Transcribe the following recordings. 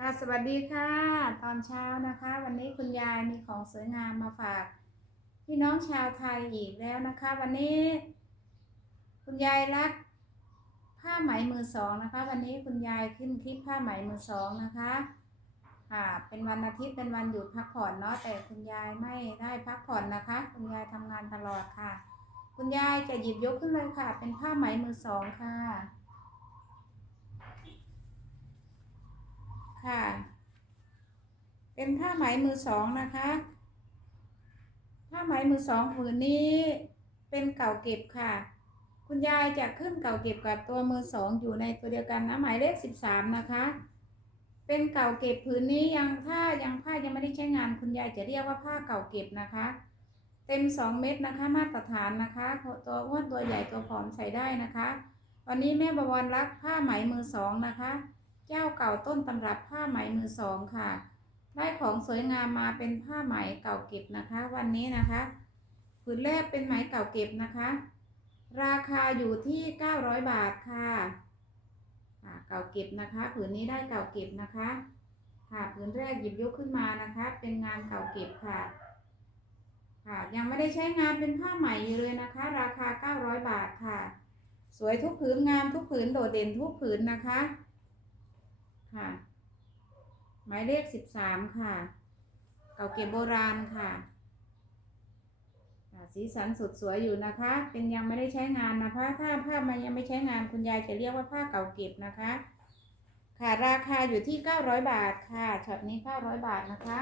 ค่ะสวัสดีค่ะ ตอนเช้านะคะ วันนี้คุณยายมีของสวยงามมาฝาก พี่น้องชาวไทยอีกแล้วนะคะ วันนี้ คุณยายรักผ้าไหมมือสองนะคะ วันนี้คุณยายขึ้นคลิปผ้าไหมมือสองนะคะค่ะเป็นวันอาทิตย์เป็นวันหยุดพักผ่อนเนาะแต่คุณยายไม่ได้พักผ่อนนะคะ คุณยายทำงานตลอดค่ะ คุณยายจะหยิบยกขึ้นเลยค่ะ เป็นผ้าไหมมือสองค่ะ ค่ะ เป็นผ้าไหมมือสองนะคะ ผ้าไหมมือสองผืนนี้เป็นเก่าเก็บค่ะ คุณยายจะขึ้นเก่าเก็บกับตัวมือสองอยู่ในตัวเดียวกันนะหมายเลขสิบสามนะคะ เป็นเก่าเก็บผืนนี้ยังถ้ายังผ้ายังไม่ได้ใช้งาน คุณยายจะเรียกว่าผ้าเก่าเก็บนะคะ เต็มสองเม็ดนะคะ มาตรฐานนะคะ ตัวอ้วนตัวใหญ่ตัวผอมใส่ได้นะคะ วันนี้แม่บวรรักผ้าไหมมือสองนะคะ เจ้าเก่าต้นตำรับผ้าไหมมือสองค่ะ ได้ของสวยงามมาเป็นผ้าไหมเก่าเก็บนะคะ วันนี้นะคะผืนแรกเป็นไหมเก่าเก็บนะคะ ราคาอยู่ที่ 900 บาทค่ะค่ะเก่าเก็บนะคะผืนนี้ได้เก่าเก็บนะคะ ค่ะผืนแรกหยิบยกขึ้นมานะคะ เป็นงานเก่าเก็บค่ะ ค่ะยังไม่ได้ใช้งานเป็นผ้าไหมอยู่เลยนะคะ ราคา 900 บาทค่ะ สวยทุกผืนงามทุกผืนโดดเด่นทุกผืนนะคะ ค่ะ หมายเลขสิบสามค่ะ เก่าเก็บโบราณค่ะสีสันสดสวยอยู่นะคะ เป็นยังไม่ได้ใช้งานนะคะ ถ้าผ้ามันยังไม่ใช้งานคุณยายจะเรียกว่าผ้าเก่าเก็บนะคะ ค่ะราคาอยู่ที่เก้าร้อยบาทค่ะช็อตนี้เก้าร้อยบาทนะคะ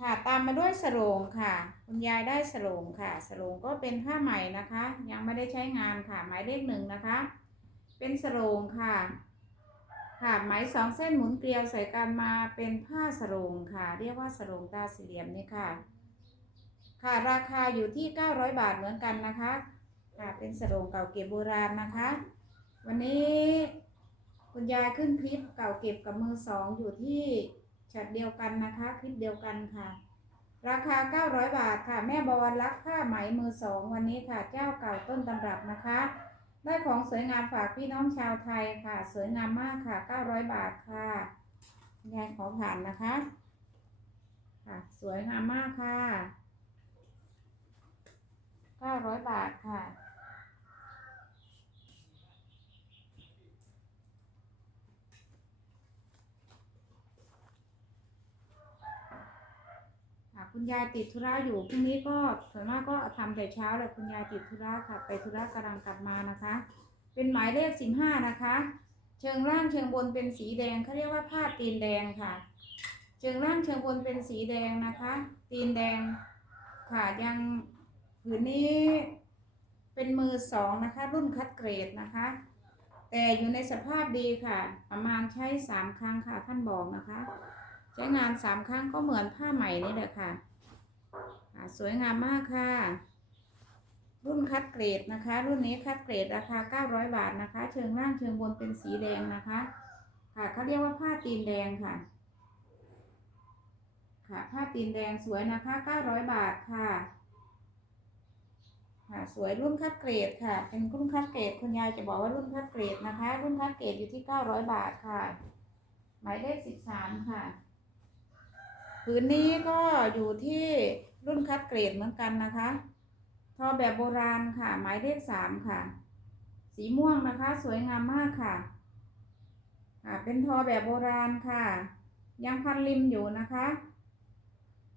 ค่ะตามมาด้วยสโรงค่ะ คุณยายได้สโรงค่ะสโรงก็เป็นผ้าใหม่นะคะ ยังไม่ได้ใช้งานค่ะ หมายเลขหนึ่งนะคะ เป็นสโรงค่ะ ค่ะไหมสองเส้นหมุนเกลียวใส่กันมาเป็นผ้าสรงค่ะ เรียกว่าสรงตาสี่เหลี่ยมนี่ค่ะ ค่ะราคาอยู่ที่ 900 บาทเหมือนกันนะคะ ค่ะเป็นสรงเก่าเก็บโบราณนะคะ วันนี้คุณยายขึ้นคลิปเก่าเก็บกับมือสองอยู่ที่ฉัดเดียวกันนะคะ คลิปเดียวกันค่ะ ราคา 900 บาทค่ะ แม่บวรรักผ้าไหมมือสองวันนี้ค่ะ เจ้าเก่าต้นตำรับนะคะ ได้ของสวยงามฝากพี่น้องชาวไทยค่ะ สวยงามมากค่ะ 900 บาทค่ะยายขอผ่านนะคะ ค่ะ สวยงามมากค่ะ 900 บาทค่ะ คุณยายติดธุระอยู่พรุ่งนี้ก็ส่วนมากก็ทำแต่เช้าเลยคุณยายติดธุระค่ะ ไปธุระกำลังกลับมานะคะ เป็นหมายเลขสิบห้านะคะ เชิงล่างเชิงบนเป็นสีแดงเขาเรียกว่าผ้าตีนแดงค่ะ เชิงล่างเชิงบนเป็นสีแดงนะคะ ตีนแดงค่ะยังผืนนี้เป็นมือสองนะคะ รุ่นคัดเกรดนะคะ แต่อยู่ในสภาพดีค่ะ ประมาณใช้สามครั้งค่ะท่านบอกนะคะ ใช้งานสามครั้งก็เหมือนผ้าไหมนี่แหละค่ะ สวยงามมากค่ะ รุ่นคัดเกรดนะคะ รุ่นนี้คัดเกรดราคา 900 บาทนะคะ เชิงล่างเชิงบนเป็นสีแดงนะคะ ค่ะเขาเรียกว่าผ้าตีนแดงค่ะ ค่ะผ้าตีนแดงสวยนะคะ 900 บาทค่ะค่ะสวยรุ่นคัดเกรดค่ะ เป็นรุ่นคัดเกรดคุณยายจะบอกว่ารุ่นคัดเกรดนะคะ รุ่นคัดเกรดอยู่ที่ 900 บาทค่ะ หมายเลข 13 ค่ะผืนนี้ก็อยู่ที่ รุ่นคัดเกรดเหมือนกันนะคะทอแบบโบราณค่ะ หมายเลขสามค่ะ สีม่วงนะคะ สวยงามมากค่ะค่ะเป็นทอแบบโบราณค่ะ ยังพันริมอยู่นะคะ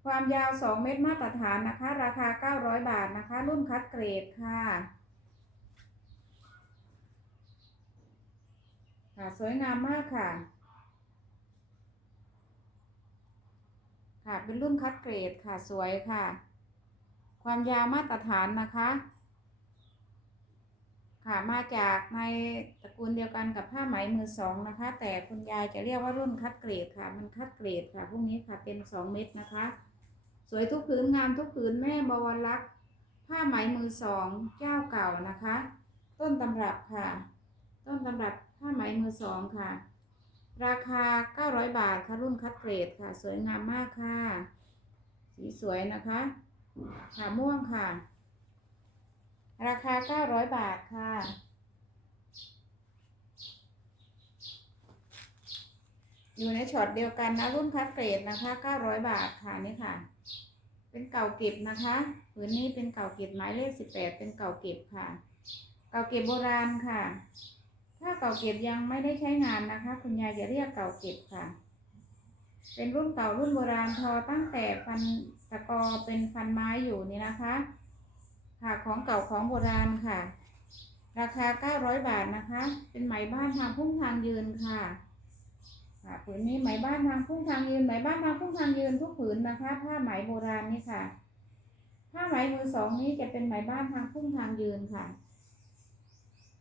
ความยาวสองเมตรมาตรฐานนะคะ ราคาเก้าร้อยบาทนะคะ รุ่นคัดเกรดค่ะค่ะ สวยงามมากค่ะ ค่ะ เป็นรุ่นคัดเกรดค่ะสวยค่ะ ความยาวมาตรฐานนะคะ ค่ะมาจากในตระกูลเดียวกันกับผ้าไหมมือสองนะคะ แต่คุณยายจะเรียกว่ารุ่นคัดเกรดค่ะ มันคัดเกรดค่ะพวกนี้ค่ะเป็นสองเม็ดนะคะ สวยทุกผืนงามทุกผืนแม่บวรรักษ์ผ้าไหมมือสองเจ้าเก่านะคะ ต้นตำรับค่ะ ต้นตำรับผ้าไหมมือสองค่ะ ราคา 900 บาทค่ะรุ่นคัดเกรดค่ะ สวยงามมากค่ะ สีสวยนะคะขาม่วงค่ะ ราคา 900 บาทค่ะ อยู่ในช็อตเดียวกันนะรุ่นคัดเกรดนะคะ 900 บาทค่ะนี่ค่ะ เป็นเก่าเก็บนะคะผืนนี้เป็นเก่าเก็บหมายเลข 18 เป็นเก่าเก็บค่ะ เก่าเก็บโบราณค่ะ ถ้าเก่าเก็บยังไม่ได้ใช้งานนะคะ คุณยายจะเรียกเก่าเก็บค่ะ เป็นรุ่นเก่ารุ่นโบราณทอตั้งแต่ฟันตะกอเป็นฟันไม้อยู่นี่นะคะค่ะของเก่าของโบราณค่ะ ราคา 900 บาทนะคะ เป็นไหมบ้านทางพุ่งทางยืนค่ะค่ะผืนนี้ไหมบ้านทางพุ่งทางยืนไหมบ้านทางพุ่งทางยืนทุกผืนนะคะผ้าไหมโบราณนี่ค่ะผ้าไหมมือสองนี้จะเป็นไหมบ้านทางพุ่งทางยืนค่ะ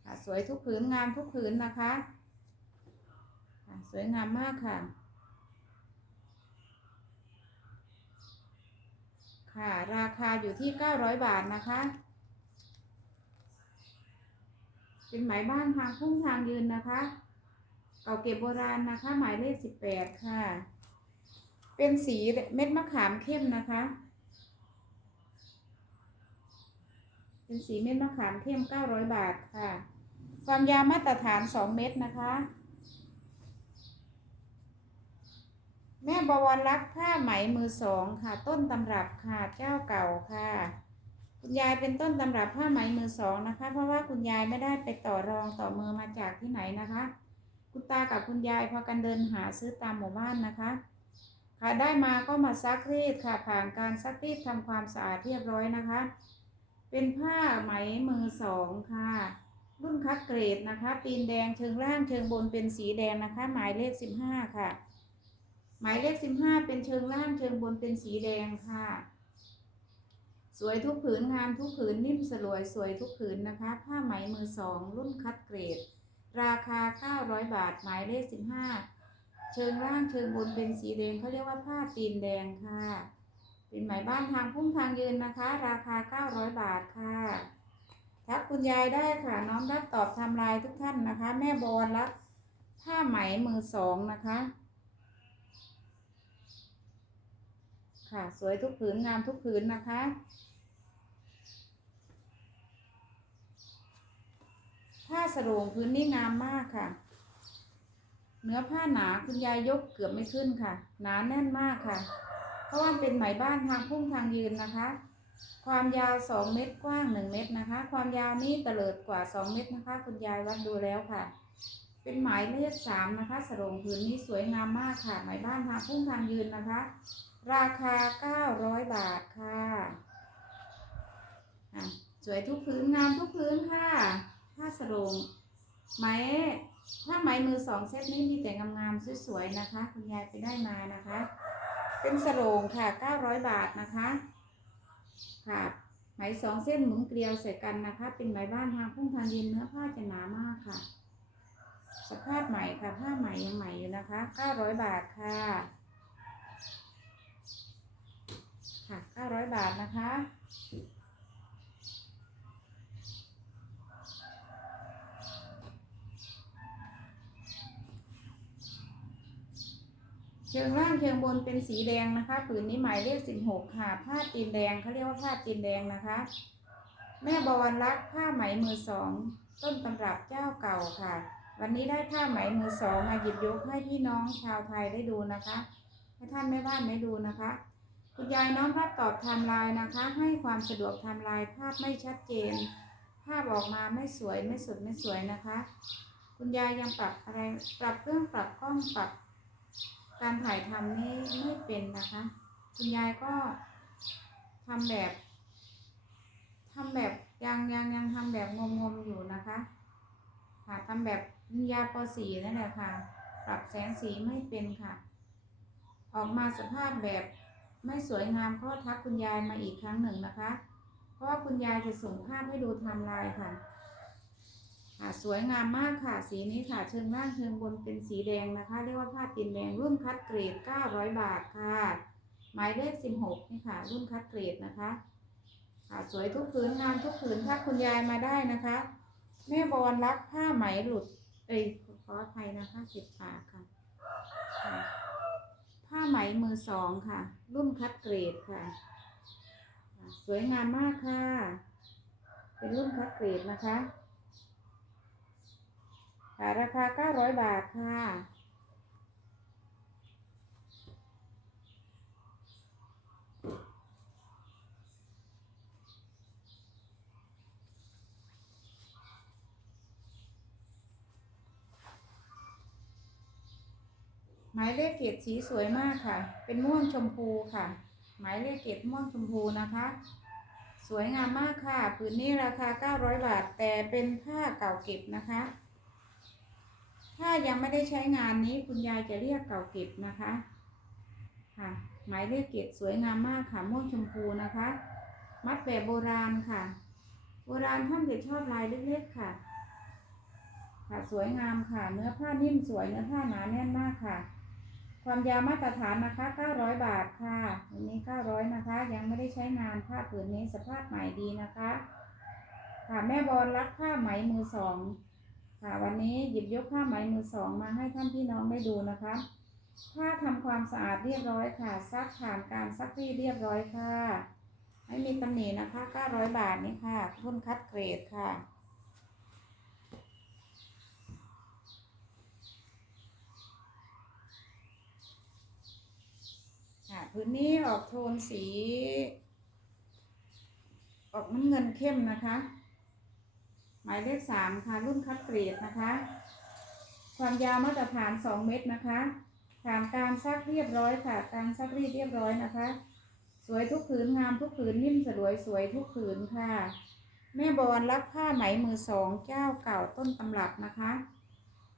ค่ะสวยทุกผืนงามทุกผืนนะคะค่ะสวยงามมากค่ะ ค่ะ ราคาอยู่ที่ 900 บาทนะคะ เป็นไหมบ้านทางพุ่งทางยืนนะคะ เก่าเก็บโบราณนะคะ หมายเลข 18 ค่ะ เป็นสีเม็ดมะขามเข้มนะคะ เป็นสีเม็ดมะขามเข้ม 900 บาทค่ะ ความยาวมาตรฐาน2เมตรนะคะ แม่บวรรักผ้าไหมมือสองค่ะ ต้นตำรับค่ะเจ้าเก่าค่ะ คุณยายเป็นต้นตำรับผ้าไหมมือสองนะคะ เพราะว่าคุณยายไม่ได้ไปต่อรองต่อมือมาจากที่ไหนนะคะ คุณตากับคุณยายพากันเดินหาซื้อตามหมู่บ้านนะคะค่ะได้มาก็มาซักรีดค่ะ ผ่านการซักรีดทำความสะอาดเรียบร้อยนะคะ เป็นผ้าไหมมือสองค่ะ รุ่นคัดเกรดนะคะ ตีนแดงเชิงล่างเชิงบนเป็นสีแดงนะคะ หมายเลขสิบห้าค่ะ หมายเลขสิบห้าเป็นเชิงล่างเชิงบนเป็นสีแดงค่ะ สวยทุกผืนงามทุกผืนนิ่มสลวยสวยทุกผืนนะคะ ผ้าไหมมือสองรุ่นคัดเกรด ราคา900บาท หมายเลข15เชิงล่างเชิงบนเป็นสีแดงเขาเรียกว่าผ้าตีนแดงค่ะ เป็นไหมบ้านทางพุ่งทางยืนนะคะ ราคา900บาทค่ะ ทักคุณยายได้ค่ะ น้องรับตอบทำลายทุกท่านนะคะ แม่บอลรับผ้าไหมมือสองนะคะ ค่ะสวยทุกผืนงามทุกผืนนะคะผ้าสรงพื้นนี่งามมากค่ะ เนื้อผ้าหนาคุณยายยกเกือบไม่ขึ้นค่ะ หนาแน่นมากค่ะ เพราะว่าเป็นไหมบ้านทางพุ่งทางยืนนะคะ ความยาว 2 เมตรกว้าง 1 เมตรนะคะ ความยาวนี่เตลิดกว่า 2 เมตรนะคะ คุณยายวัดดูแล้วค่ะ เป็นหมายเลข3นะคะสโรงพื้นนี้สวยงามมากค่ะไหมบ้านทางพุ่งทางยืนนะคะ ราคา 900 บาทค่ะอะสวยทุกพื้นงามทุกพื้นค่ะ ผ้าสโรงไหมผ้าไหมมือสองเซตนี้มีแต่งามๆสวยๆนะคะ คุณยายไปได้มานะคะ เป็นสโรงค่ะ 900 บาทนะคะ ค่ะไหมสองเส้นหมุนเกลียวใส่กันนะคะ เป็นไหมบ้านทางพุ่งทางยืนเนื้อผ้าจะหนามากค่ะ สภาพใหม่ค่ะผ้าใหม่ยังใหม่อยู่นะคะ900บาทค่ะ ค่ะ900บาทนะคะ เชิงล่างเชิงบนเป็นสีแดงนะคะ ผืนนี้หมายเลขสิบหกค่ะ ผ้าตีนแดงเขาเรียกว่าผ้าตีนแดงนะคะ แม่บวรรักผ้าไหมมือสอง ต้นตำรับเจ้าเก่าค่ะ วันนี้ได้ผ้าไหมมือสองมาหยิบยกให้พี่น้องชาวไทยได้ดูนะคะ ให้ท่านแม่บ้านได้ดูนะคะคุณยายน้อมรับตอบไทม์ไลน์นะคะ ให้ความสะดวกไทม์ไลน์ภาพไม่ชัดเจน ภาพออกมาไม่สวยไม่สดไม่สวยนะคะ คุณยายยังปรับอะไรปรับเครื่องปรับกล้องปรับ การถ่ายทำนี่ไม่เป็นนะคะ คุณยายก็ทำแบบทำแบบยังยังยังทำแบบงมงๆอยู่นะคะ ค่ะทำแบบยาปสีนั่นแหละค่ะ ปรับแสงสีไม่เป็นค่ะ ออกมาสภาพแบบไม่สวยงามก็ทักคุณยายมาอีกครั้งหนึ่งนะคะ เพราะว่าคุณยายจะส่งภาพให้ดูไทำลายค่ะ ค่ะสวยงามมากค่ะ สีนี้ค่ะ เชิงล่างเชิงบนเป็นสีแดงนะคะ เรียกว่าผ้าตีนแดงรุ่นคัดเกรด 900 บาทค่ะ หมายเลข 16 นี่ค่ะ รุ่นคัดเกรดนะคะ ค่ะสวยทุกผืนงามทุกผืนถ้าคุณยายมาได้นะคะ แม่บอลรักผ้าไหมหลุด เอ้ยขออภัยนะคะเก็บปากค่ะ ผ้าไหมมือสองค่ะ รุ่นคัดเกรดค่ะ สวยงามมากค่ะ เป็นรุ่นคัดเกรดนะคะ ราคาเก้าร้อยบาทค่ะ หมายเลขเกตสีสวยมากค่ะ เป็นม่วงชมพูค่ะ หมายเลขเกตม่วงชมพูนะคะสวยงามมากค่ะ ผืนนี้ราคา 900 บาท แต่เป็นผ้าเก่าเก็บนะคะ ถ้ายังไม่ได้ใช้งานนี้คุณยายจะเรียกเก่าเก็บนะคะ ค่ะ หมายเลขเกตสวยงามมากค่ะม่วงชมพูนะคะ มัดแบบโบราณค่ะ โบราณท่านจะชอบลายเล็กๆค่ะ ค่ะสวยงามค่ะ เนื้อผ้านิ่มสวยเนื้อผ้าหนาแน่นมากค่ะ ความยาวมาตรฐานนะคะ 900 บาทค่ะวันนี้ 900 นะคะ ยังไม่ได้ใช้งานผ้าผืนนี้สภาพใหม่ดีนะคะ ค่ะแม่บอลรักผ้าไหมมือสอง ค่ะวันนี้หยิบยกผ้าไหมมือสองมาให้ท่านพี่น้องได้ดูนะคะผ้าทำความสะอาดเรียบร้อยค่ะซักผ่านการซักรีดเรียบร้อยค่ะ ไม่มีตำหนินะคะ900 บาทนี่ค่ะคุณคัดเกรดค่ะค่ะพื้นนี้ออกโทนสี ออกน้ำเงินเข้มนะคะ หมายเลขสามค่ะ รุ่นคัดเกรดนะคะ ความยาวมาตรฐานสองเมตรนะคะผ่านการซักเรียบร้อยค่ะ การซักรีดเรียบร้อยนะคะ สวยทุกผืนงามทุกผืนนิ่มสลวยสวยทุกผืนค่ะ แม่บอลรับผ้าไหมมือสองเจ้าเก่าต้นตำรับนะคะ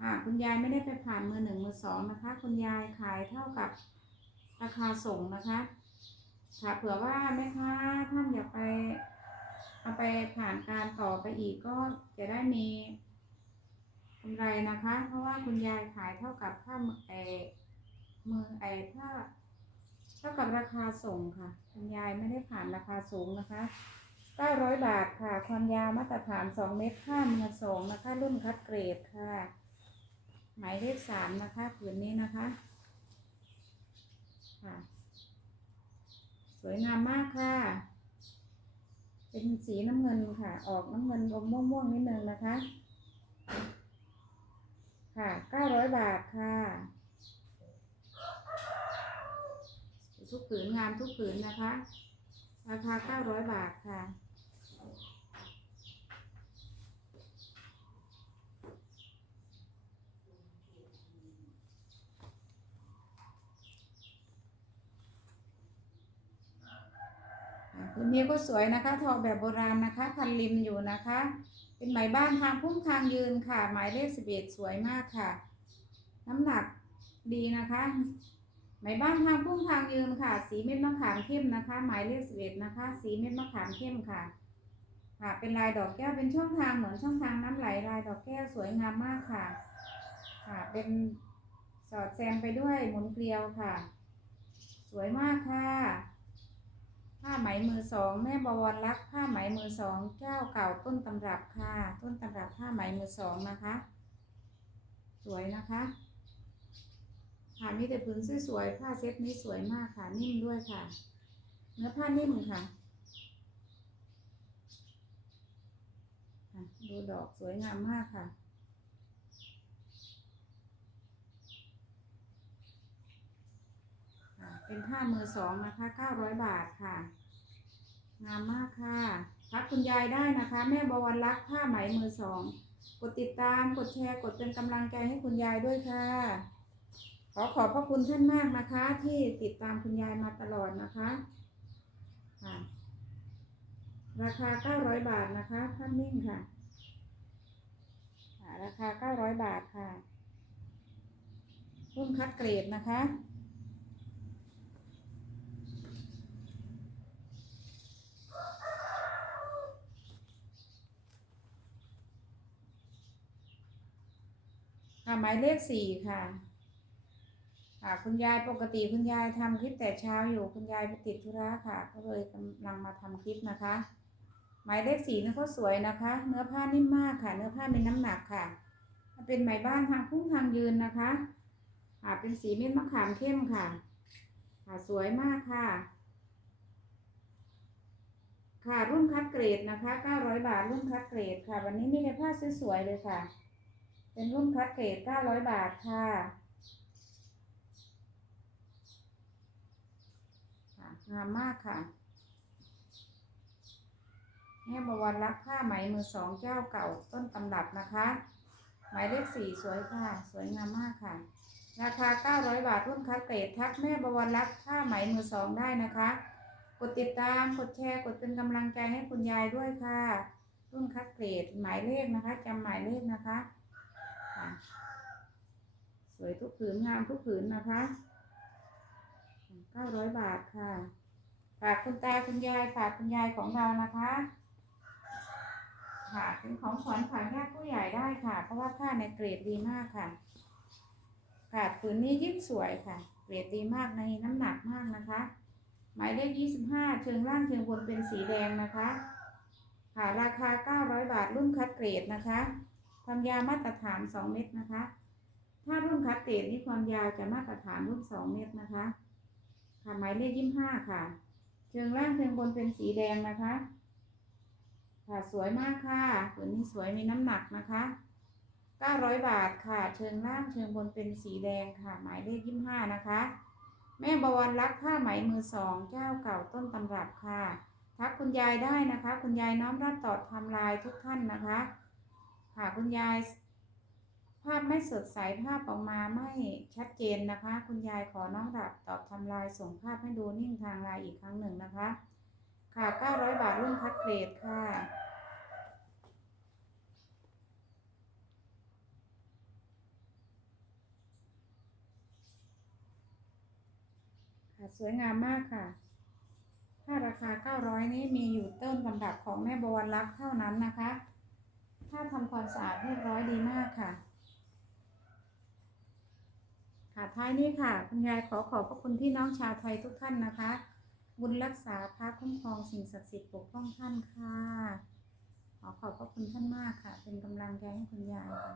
อ่าคุณยายไม่ได้ไปผ่านมือหนึ่งมือสองนะคะ คุณยายขายเท่ากับราคาส่งนะคะค่ะเผื่อว่าแม่ค้าท่านอยากไป ไปผ่านการต่อไปอีกก็จะได้มีกำไรนะคะ เพราะว่าคุณยายขายเท่ากับผ้ามือไอมือไอผ้าเท่ากับราคาส่งค่ะ คุณยายไม่ได้ผ่านราคาสูงนะคะ900 บาทค่ะ ความยาวมาตรฐาน 2 เมตรค่าเนื้อสองนะคะ รุ่นคัดเกรดค่ะ หมายเลขสามนะคะผืนนี้นะคะ ค่ะ สวยงามมากค่ะ เป็นสีน้ำเงินค่ะ ออกน้ำเงินอมม่วงๆนิดนึงนะคะ ค่ะเก้าร้อยบาทค่ะ ทุกผืนงามทุกผืนนะคะ ราคาเก้าร้อยบาทค่ะ อ่าผืนนี้ก็สวยนะคะทอแบบโบราณนะคะ พันริมอยู่นะคะ เป็นไหมบ้านทางพุ่งทางยืนค่ะ หมายเลขสิบเอ็ดสวยมากค่ะ น้ำหนักดีนะคะ ไหมบ้านทางพุ่งทางยืนค่ะ สีเม็ดมะขามเข้มนะคะ หมายเลขสิบเอ็ดนะคะ สีเม็ดมะขามเข้มค่ะค่ะเป็นลายดอกแก้วเป็นช่องทางเหมือนช่องทางน้ำไหลลายดอกแก้วสวยงามมากค่ะ ค่ะเป็นสอดแซมไปด้วยหมุนเกลียวค่ะ สวยมากค่ะ ผ้าไหมมือสองแม่บวรรักผ้าไหมมือสองเจ้าเก่าต้นตำรับค่ะ ต้นตำรับผ้าไหมมือสองนะคะ สวยนะคะค่ะมีแต่ผืนสวยๆผ้าเซ็ตนี้สวยมากค่ะ นิ่มด้วยค่ะ เนื้อผ้านิ่มค่ะค่ะดูดอกสวยงามมากค่ะ ค่ะ เป็นผ้ามือสองนะคะ900บาทค่ะ งามมากค่ะทักคุณยายได้นะคะ แม่บวรรักผ้าไหมมือสอง กดติดตาม กดแชร์ กดเป็นกำลังใจให้คุณยายด้วยค่ะ ขอขอบพระคุณท่านมากนะคะ ที่ติดตามคุณยายมาตลอดนะคะค่ะราคา900บาทนะคะผ้านิ่งค่ะค่ะราคา900บาทค่ะรุ่นคัดเกรดนะคะ ค่ะหมายเลขสี่ค่ะค่ะคุณยายปกติคุณยายทำคลิปแต่เช้าอยู่คุณยายไปติดธุระค่ะ ก็เลยกำลังมาทำคลิปนะคะ หมายเลขสี่นี่ก็สวยนะคะ เนื้อผ้านิ่มมากค่ะ เนื้อผ้ามีน้ำหนักค่ะ เป็นไหมบ้านทางพุ่งทางยืนนะคะค่ะเป็นสีเม็ดมะขามเข้มค่ะค่ะสวยมากค่ะ ค่ะรุ่นคัดเกรดนะคะ 900 บาทรุ่นคัดเกรดค่ะ วันนี้มีแต่ผ้าสวยๆเลยค่ะ เป็นรุ่นคัดเกรด900 บาทค่ะงามมากค่ะแม่บวรรักผ้าไหมมือสองเจ้าเก่าต้นตำรับนะคะ หมายเลขสี่สวยค่ะ สวยงามมากค่ะ ราคา 900 บาทรุ่นคัดเกรดทักแม่บวรรักผ้าไหมมือสองได้นะคะ กดติดตาม กดแชร์ กดเป็นกำลังใจให้คุณยายด้วยค่ะ รุ่นคัดเกรดหมายเลขนะคะจำหมายเลขนะคะ ค่ะ สวยทุกผืนงามทุกผืนนะคะ900บาทค่ะ ฝากคุณตาคุณยายฝากคุณยายของเรานะคะค่ะเป็นของขวัญฝากญาติผู้ใหญ่ได้ค่ะ เพราะว่าผ้าในเกรดดีมากค่ะค่ะผืนนี้ยิ่งสวยค่ะ เกรดดีมากในน้ำหนักมากนะคะ หมายเลข25เชิงล่างเชิงบนเป็นสีแดงนะคะ ค่ะราคา900บาทรุ่นคัดเกรดนะคะ ความยาวมาตรฐาน 2 เมตรนะคะ ถ้ารุ่นคัดเกรดนี่ความยาวจะมาตรฐานรุ่น 2 เมตรนะคะค่ะหมายเลข25ค่ะ เชิงล่างเชิงบนเป็นสีแดงนะคะ ค่ะสวยมากค่ะผืนนี้สวยมีน้ำหนักนะคะ900 บาทค่ะ เชิงล่างเชิงบนเป็นสีแดงค่ะ หมายเลข25นะคะ แม่บวรรักผ้าไหมมือสองเจ้าเก่าต้นตำรับค่ะ ทักคุณยายได้นะคะ คุณยายน้อมรับตอบทำลายทุกท่านนะคะ ค่ะคุณยาย ภาพไม่สดใสภาพออกมาไม่ชัดเจนนะคะ คุณยายขอน้อมรับตอบทำลายส่งภาพให้ดูนิ่งทางไลน์อีกครั้งหนึ่งนะคะ ค่ะ 900 บาทรุ่นคัดเกรดค่ะค่ะสวยงามมากค่ะ ถ้าราคา 900 นี้มีอยู่ต้นลำดับของแม่บวรรักเท่านั้นนะคะ ถ้าทำความสะอาดเรียบร้อยดีมากค่ะ ค่ะท้ายนี้ค่ะ คุณยายขอขอบพระคุณพี่น้องชาวไทยทุกท่านนะคะ บุญรักษาพระคุ้มครองสิ่งศักดิ์สิทธิ์ปกป้องท่านค่ะ ขอขอบพระคุณท่านมากค่ะ เป็นกำลังใจให้คุณยายค่ะ